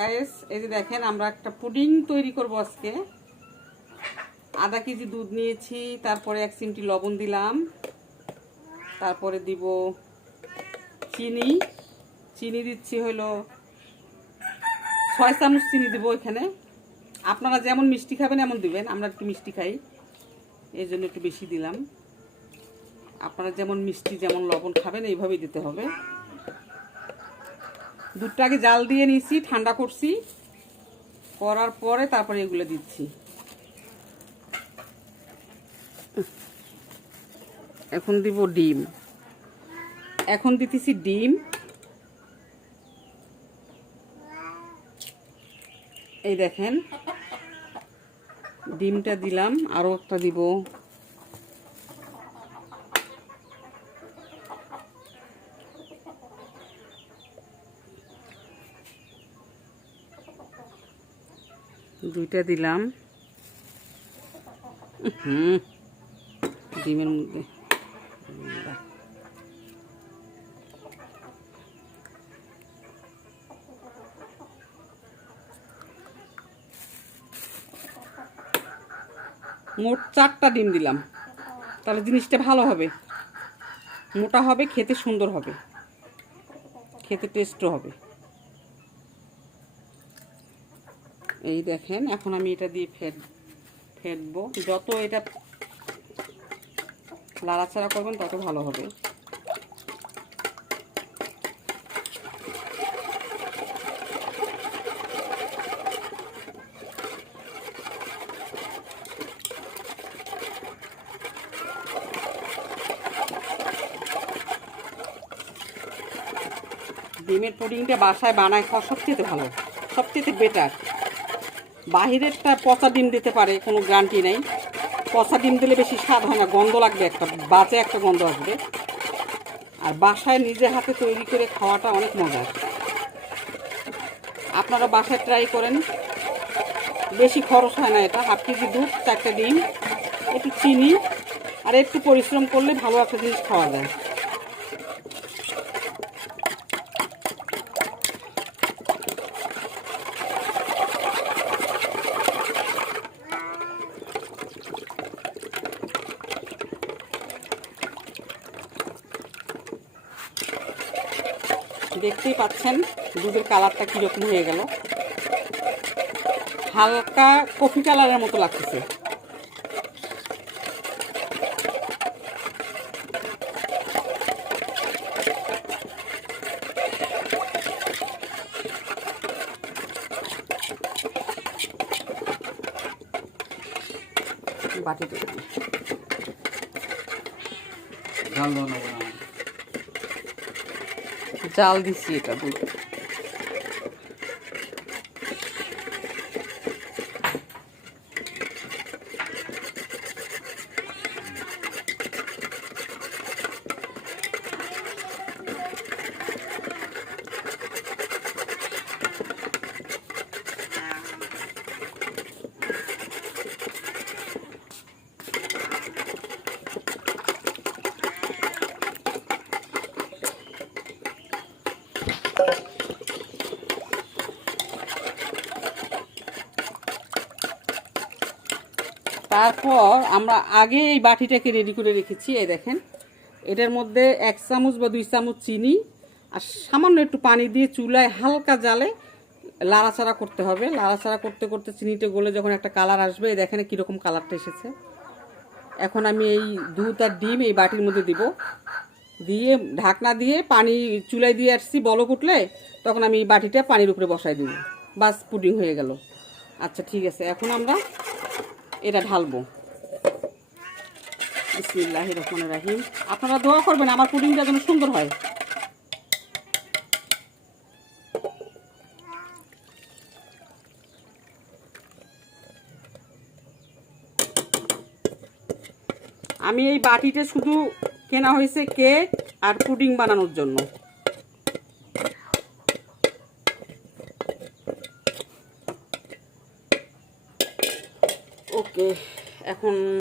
Guys, এই যে দেখেন আমরা একটা পুডিং তৈরি করব আজকে। আধা কেজি দুধ নিয়েছি, তারপরে 1 চিমটি লবণ দিলাম, তারপরে দিব চিনি। চিনি দিচ্ছি হলো 6 চামচ চিনি দিব এখানে। আপনারা যেমন মিষ্টি খাবেন এমন দিবেন, আমরা একটু মিষ্টি খাই এই জন্য একটু বেশি দিলাম। আপনারা যেমন মিষ্টি যেমন লবণ খাবেন এইভাবেই দিতে হবে। দুধটা আগে জাল দিয়ে নিয়েছি, ঠান্ডা করছি, করার পরে তারপরে এগুলো দিচ্ছি। এখন দিব ডিম, এখন দিতেছি ডিম। এই দেখেন ডিমটা দিলাম, আরও একটা দিব। দুইটা দিলাম। ডিমের মধ্যে মোট 4টা ডিম দিলাম, তাহলে জিনিসটা ভালো হবে, মোটা হবে, খেতে সুন্দর হবে, খেতে টেস্টও হবে। এই দেখেন এখন আমি এটা দিয়ে ফেটবো। যত এটা লাড়াচাড়া করবেন তত ভালো হবে। ডিমের পুডিংটা বাসায় বানায় খাওয়া সবচেয়ে ভালো, সবচেয়ে বেটার। বাহিরেরটা পচা ডিম দিতে পারে, কোনো গ্যারান্টি নেই। পচা ডিম দিলে বেশি স্বাদ হয় না, গন্ধ লাগবে, একটা বাজে একটা গন্ধ আসবে। আর বাসায় নিজে হাতে তৈরি করে খাওয়াটা অনেক মজার। আপনারা বাসায় ট্রাই করেন, বেশি খরচ হয় না। এটা 1/2 কেজি দুধ, 4টা ডিম, একটু চিনি, আর একটু পরিশ্রম করলে ভালো একটা জিনিস খাওয়া যায়। দেখতেই পাচ্ছেন দুধের কালারটা কীরকম হয়ে গেল, হালকা কফি কালারের মতো লাগতেছে। বাটিতে জাল দিচ্ছি এটা দুধ। তারপর আমরা আগে এই বাটিটাকে রেডি করে রেখেছি। এই দেখেন এটার মধ্যে 1 চামচ বা 2 চামচ চিনি আর সামান্য একটু পানি দিয়ে চুলায় হালকা জালে লাড়াচাড়া করতে হবে। লাড়াচাড়া করতে করতে চিনিটা গলে যখন একটা কালার আসবে, এই দেখেন কীরকম কালারটা এসেছে। এখন আমি এই দুধ আর ডিম এই বাটির মধ্যে দিব, দিয়ে ঢাকনা দিয়ে পানি চুলায় দিয়ে আসছি, বলক উঠলে তখন আমি এই বাটিটা পানির উপরে বসাই দিব। বাস, পুডিং হয়ে গেল। আচ্ছা ঠিক আছে, এখন আমরা এটা ঢালবো। বিসমিল্লাহির রহমানির রহিম। আপনারা দোয়া করবেন আমার পুডিংটা যেন সুন্দর হয়। আমি এই বাটিটা শুধু কেনা হয়েছে কেক আর পুডিং বানানোর জন্য। ওকে, এখন